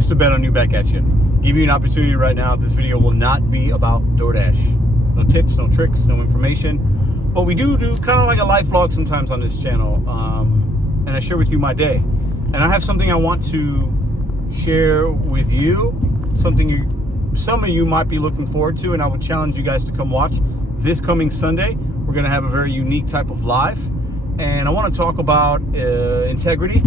Mr.BetonYou back at you. Give you an opportunity right now. This video will not be about DoorDash. No tips, no tricks, no information. But we do kind of like a life vlog sometimes on this channel. And I share with you my day. And I have something I want to share with you. Something some of you might be looking forward to. And I would challenge you guys to come watch. This coming Sunday, we're going to have a very unique type of live. And I want to talk about integrity.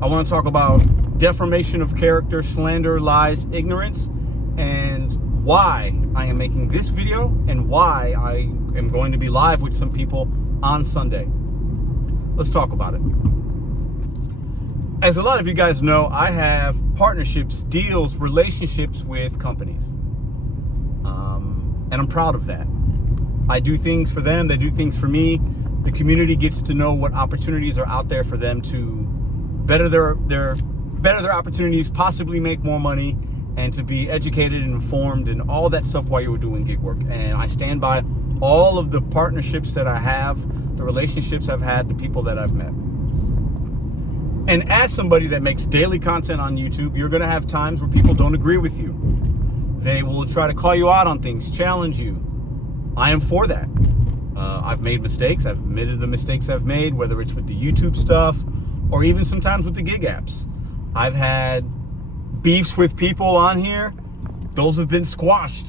I want to talk about defamation of character, slander, lies, ignorance, and why I am making this video and why I am going to be live with some people on Sunday. Let's talk about it. As a lot of you guys know, I have partnerships, deals, relationships with companies. And I'm proud of that. I do things for them, they do things for me. The community gets to know what opportunities are out there for them to better their opportunities, possibly make more money, and to be educated and informed and all that stuff while you're doing gig work. And I stand by all of the partnerships that I have, the relationships I've had, the people that I've met. And as somebody that makes daily content on YouTube, you're going to have times where people don't agree with you. They will try to call you out on things, challenge you. I am for that. I've made mistakes. I've admitted the mistakes I've made, whether it's with the YouTube stuff or even sometimes with the gig apps. I've had beefs with people on here. Those have been squashed.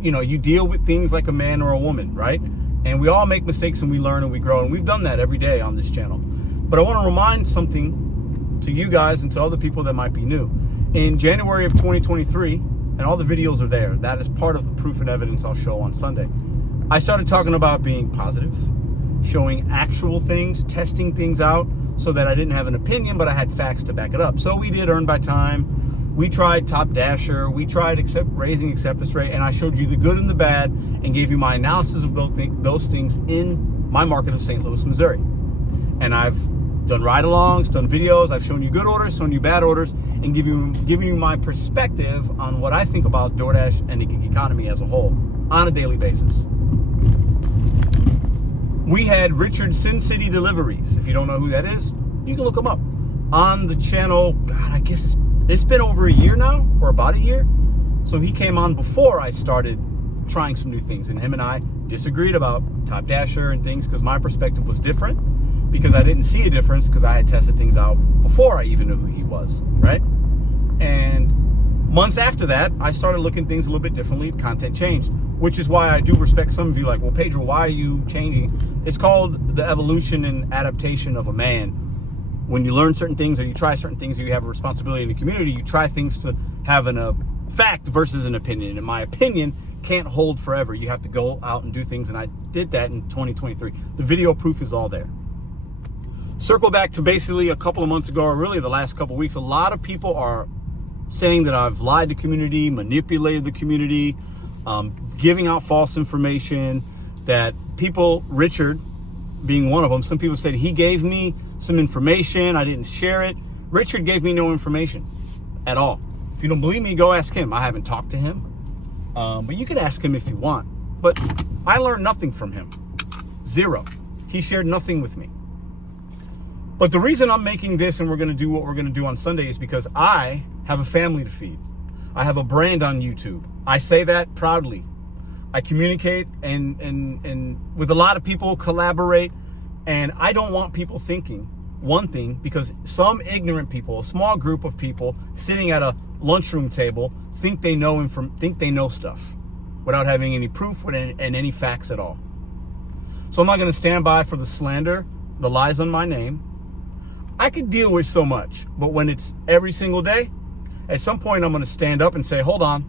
You deal with things like a man or a woman, right? And we all make mistakes and we learn and we grow. And we've done that every day on this channel. But I want to remind something to you guys and to other people that might be new. In January of 2023, and all the videos are there. That is part of the proof and evidence I'll show on Sunday. I started talking about being positive, showing actual things, testing things out so that I didn't have an opinion, but I had facts to back it up. So we did Earn by Time. We tried Top Dasher. We tried raising acceptance rate. And I showed you the good and the bad and gave you my analysis of those things in my market of St. Louis, Missouri. And I've done ride-alongs, done videos. I've shown you good orders, shown you bad orders, and giving you my perspective on what I think about DoorDash and the gig economy as a whole on a daily basis. We had Richard Sin City Deliveries. If you don't know who that is, you can look him up on the channel. God, I guess it's been over a year now, or about a year. So he came on before I started trying some new things, and him and I disagreed about Top Dasher and things because my perspective was different, because I didn't see a difference because I had tested things out before I even knew who he was, right? And months after that, I started looking at things a little bit differently. Content changed, which is why I do respect some of you. Like, well, Pedro, why are you changing? It's called the evolution and adaptation of a man. When you learn certain things or you try certain things or you have a responsibility in the community, you try things to have a fact versus an opinion. And my opinion can't hold forever. You have to go out and do things. And I did that in 2023. The video proof is all there. Circle back to basically a couple of months ago, or really the last couple of weeks. A lot of people are saying that I've lied to the community, manipulated the community, giving out false information, that people, Richard being one of them, some people said he gave me some information, I didn't share it. Richard gave me no information at all. If you don't believe me, go ask him. I haven't talked to him, but you can ask him if you want. But I learned nothing from him. Zero. He shared nothing with me. But the reason I'm making this and we're going to do what we're going to do on Sunday is because I have a family to feed. I have a brand on YouTube. I say that proudly. I communicate and with a lot of people, collaborate, and I don't want people thinking one thing, because some ignorant people, a small group of people sitting at a lunchroom table, think they know stuff without having any proof and any facts at all. So I'm not going to stand by for the slander, the lies on my name. I could deal with so much, but when it's every single day, at some point I'm going to stand up and say, hold on,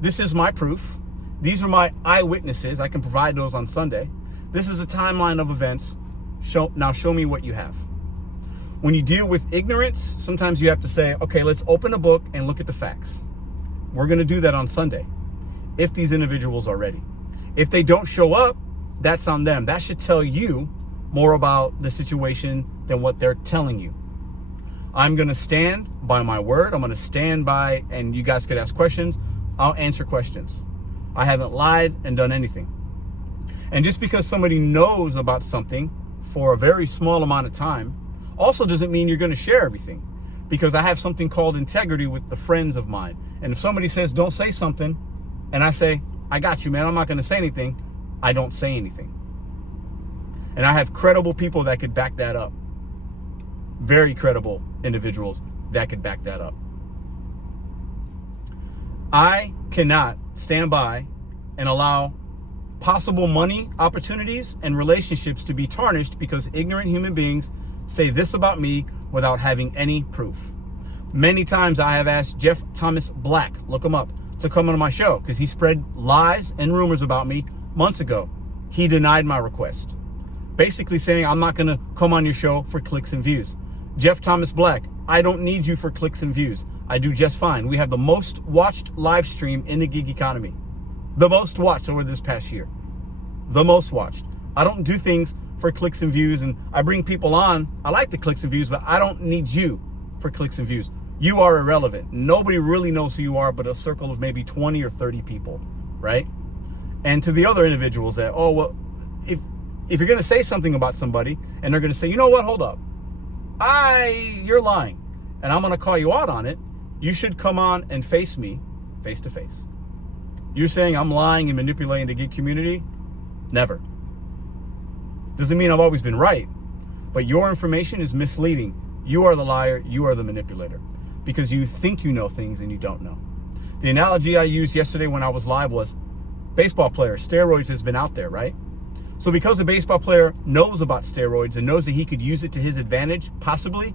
this is my proof. These are my eyewitnesses. I can provide those on Sunday. This is a timeline of events. Now show me what you have. When you deal with ignorance, sometimes you have to say, okay, let's open a book and look at the facts. We're going to do that on Sunday, if these individuals are ready. If they don't show up, that's on them. That should tell you more about the situation than what they're telling you. I'm going to stand by my word. I'm going to stand by, and you guys could ask questions. I'll answer questions. I haven't lied and done anything. And just because somebody knows about something for a very small amount of time also doesn't mean you're going to share everything. because I have something called integrity with the friends of mine. And if somebody says, don't say something, and I say, I got you, man, I'm not going to say anything, I don't say anything. And I have credible people that could back that up. Very credible individuals that could back that up. I cannot stand by and allow possible money opportunities and relationships to be tarnished because ignorant human beings say this about me without having any proof. Many times I have asked Jeff Thomas Black, look him up, to come on my show because he spread lies and rumors about me months ago. He denied my request, basically saying I'm not going to come on your show for clicks and views. Jeff Thomas Black, I don't need you for clicks and views. I do just fine. We have the most watched live stream in the gig economy. The most watched over this past year. The most watched. I don't do things for clicks and views, and I bring people on. I like the clicks and views, but I don't need you for clicks and views. You are irrelevant. Nobody really knows who you are but a circle of maybe 20 or 30 people, right? And to the other individuals that, oh, well, if you're going to say something about somebody and they're going to say, you know what, hold up. You're lying, and I'm going to call you out on it. You should come on and face me face to face. You're saying I'm lying and manipulating the gig community? Never. Doesn't mean I've always been right, but your information is misleading. You are the liar. You are the manipulator because you think you know things and you don't know. The analogy I used yesterday when I was live was baseball player. Steroids has been out there, right? So because a baseball player knows about steroids and knows that he could use it to his advantage, possibly,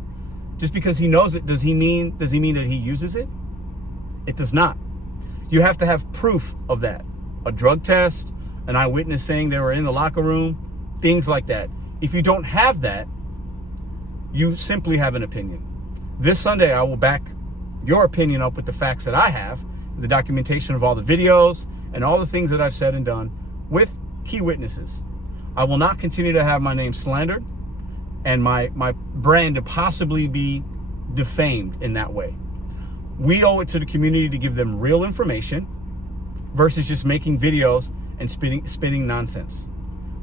just because he knows it, does he mean that he uses it? It does not. You have to have proof of that. A drug test, an eyewitness saying they were in the locker room, things like that. If you don't have that, you simply have an opinion. This Sunday, I will back your opinion up with the facts that I have, the documentation of all the videos and all the things that I've said and done with key witnesses. I will not continue to have my name slandered and my brand to possibly be defamed in that way. We owe it to the community to give them real information versus just making videos and spinning nonsense.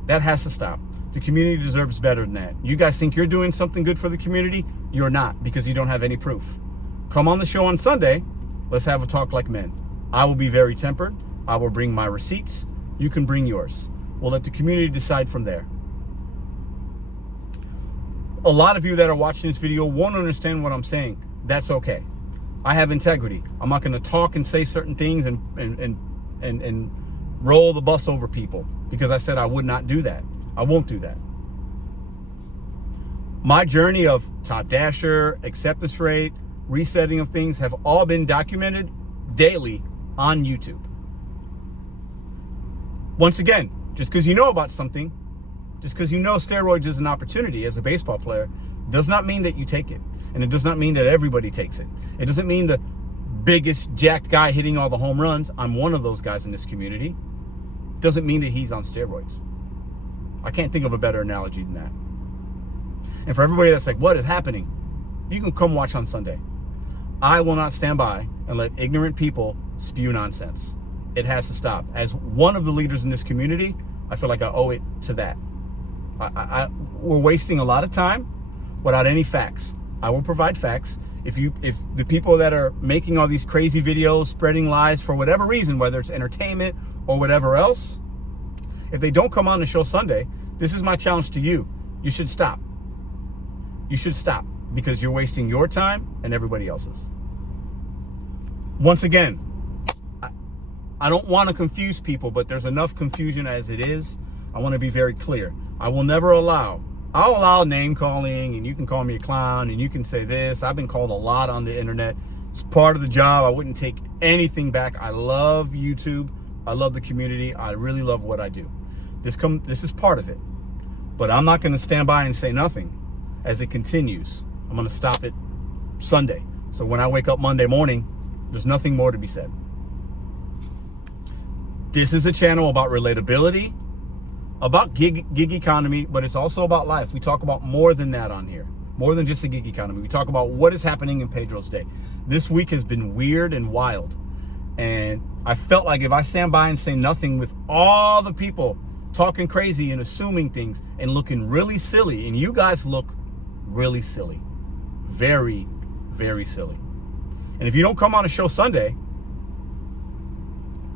That has to stop. The community deserves better than that. You guys think you're doing something good for the community? You're not, because you don't have any proof. Come on the show on Sunday. Let's have a talk like men. I will be very tempered. I will bring my receipts. You can bring yours. We'll let the community decide from there. A lot of you that are watching this video won't understand what I'm saying. That's okay. I have integrity. I'm not going to talk and say certain things and roll the bus over people because I said I would not do that. I won't do that. My journey of top dasher, acceptance rate, resetting of things have all been documented daily on YouTube. Once again, just because you know about something, just because you know steroids is an opportunity as a baseball player, does not mean that you take it. And it does not mean that everybody takes it. It doesn't mean the biggest jacked guy hitting all the home runs, I'm one of those guys in this community, doesn't mean that he's on steroids. I can't think of a better analogy than that. And for everybody that's like, what is happening? You can come watch on Sunday. I will not stand by and let ignorant people spew nonsense. It has to stop. As one of the leaders in this community, I feel like I owe it to that. We're wasting a lot of time without any facts. I will provide facts. If the people that are making all these crazy videos, spreading lies for whatever reason, whether it's entertainment or whatever else, if they don't come on the show Sunday, this is my challenge to you. You should stop. You should stop because you're wasting your time and everybody else's. Once again, I don't want to confuse people, but there's enough confusion as it is. I want to be very clear. I'll allow name calling, and you can call me a clown and you can say this. I've been called a lot on the internet. It's part of the job. I wouldn't take anything back. I love YouTube. I love the community. I really love what I do. This is part of it. But I'm not going to stand by and say nothing as it continues. I'm going to stop it Sunday. So when I wake up Monday morning, there's nothing more to be said. This is a channel about relatability, about gig economy, but it's also about life. We talk about more than that on here, more than just the gig economy. We talk about what is happening in Pedro's day. This week has been weird and wild. And I felt like if I stand by and say nothing with all the people talking crazy and assuming things and looking really silly, and you guys look really silly, very, very silly. And if you don't come on a show Sunday,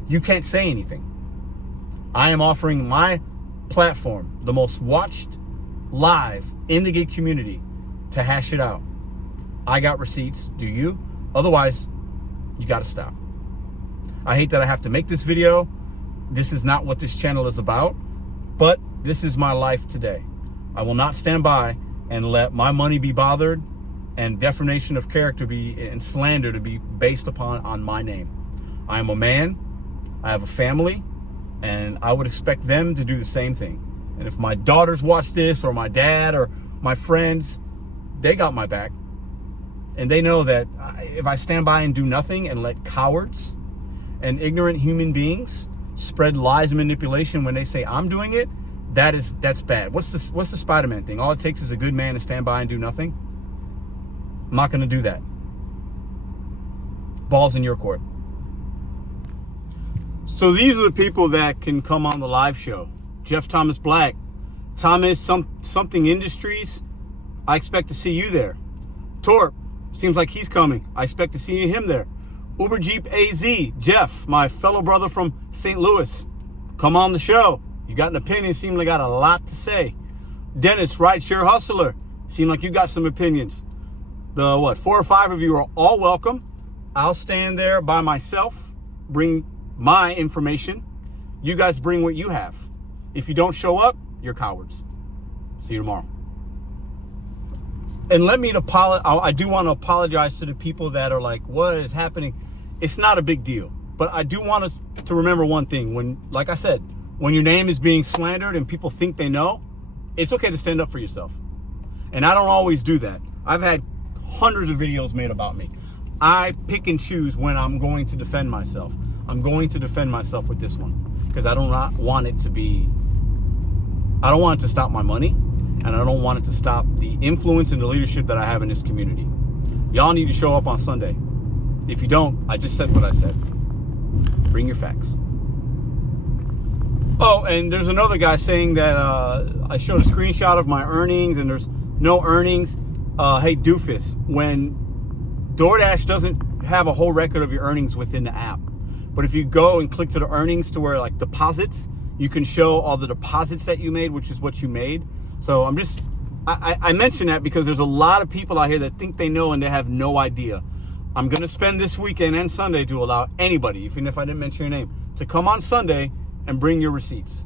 you can't say anything. I am offering my platform, the most watched live in the gig community, to hash it out. I got receipts. Do you? Otherwise, you got to stop. I hate that I have to make this video. This is not what this channel is about, but this is my life today. I will not stand by and let my money be bothered and defamation of character and slander to be based on my name. I am a man. I have a family, and I would expect them to do the same thing. And if my daughters watch this, or my dad, or my friends, they got my back. And they know that if I stand by and do nothing and let cowards and ignorant human beings spread lies and manipulation when they say I'm doing it, that's bad. What's the Spider-Man thing? All it takes is a good man to stand by and do nothing. I'm not going to do that. Ball's in your court. So these are the people that can come on the live show. Jeff Thomas Black, Thomas something Industries. I expect to see you there. Torp, seems like he's coming. I expect to see him there. Uber Jeep AZ, Jeff, my fellow brother from St. Louis, come on the show. You got an opinion, seem like you got a lot to say. Dennis, Rideshare Hustler, seem like you got some opinions. The 4 or 5 of you are all welcome. I'll stand there by myself, bring my information. You guys bring what you have. If you don't show up, you're cowards. See you tomorrow. And I do want to apologize to the people that are like, what is happening? It's not a big deal. But I do want us to remember one thing. When, like I said, when your name is being slandered and people think they know, it's okay to stand up for yourself. And I don't always do that. I've had hundreds of videos made about me. I pick and choose when I'm going to defend myself. I'm going to defend myself with this one because I do not want it to be, I don't want it to stop my money, and I don't want it to stop the influence and the leadership that I have in this community. Y'all need to show up on Sunday. If you don't, I just said what I said. Bring your facts. Oh, and there's another guy saying that I showed a screenshot of my earnings and there's no earnings. Hey, doofus, when DoorDash doesn't have a whole record of your earnings within the app. But if you go and click to the earnings to where like deposits, you can show all the deposits that you made, which is what you made. So I mention that because there's a lot of people out here that think they know and they have no idea. I'm going to spend this weekend and Sunday to allow anybody, even if I didn't mention your name, to come on Sunday and bring your receipts.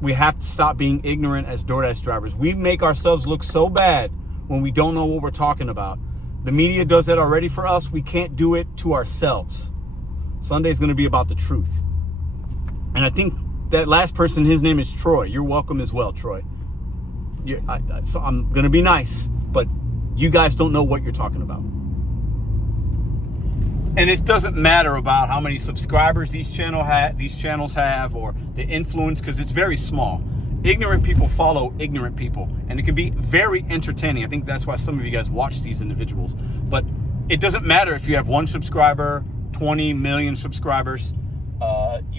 We have to stop being ignorant as DoorDash drivers. We make ourselves look so bad when we don't know what we're talking about. The media does that already for us. We can't do it to ourselves. Sunday's going to be about the truth. And I think that last person, his name is Troy. You're welcome as well, Troy. So I'm going to be nice, but you guys don't know what you're talking about. And it doesn't matter about how many subscribers these channels have or the influence, because it's very small. Ignorant people follow ignorant people, and it can be very entertaining. I think that's why some of you guys watch these individuals. But it doesn't matter if you have 1 subscriber, 20 million subscribers.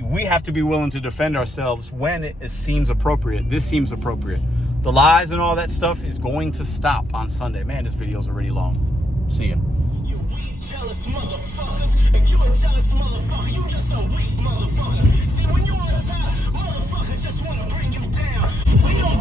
We have to be willing to defend ourselves when it seems appropriate. This seems appropriate. The lies and all that stuff is going to stop on Sunday. Man, this video is already long. See ya. You weak, jealous motherfuckers. If you a jealous motherfucker, you just a weak motherfucker. See, when you're on top, motherfuckers just want to bring you down. We don't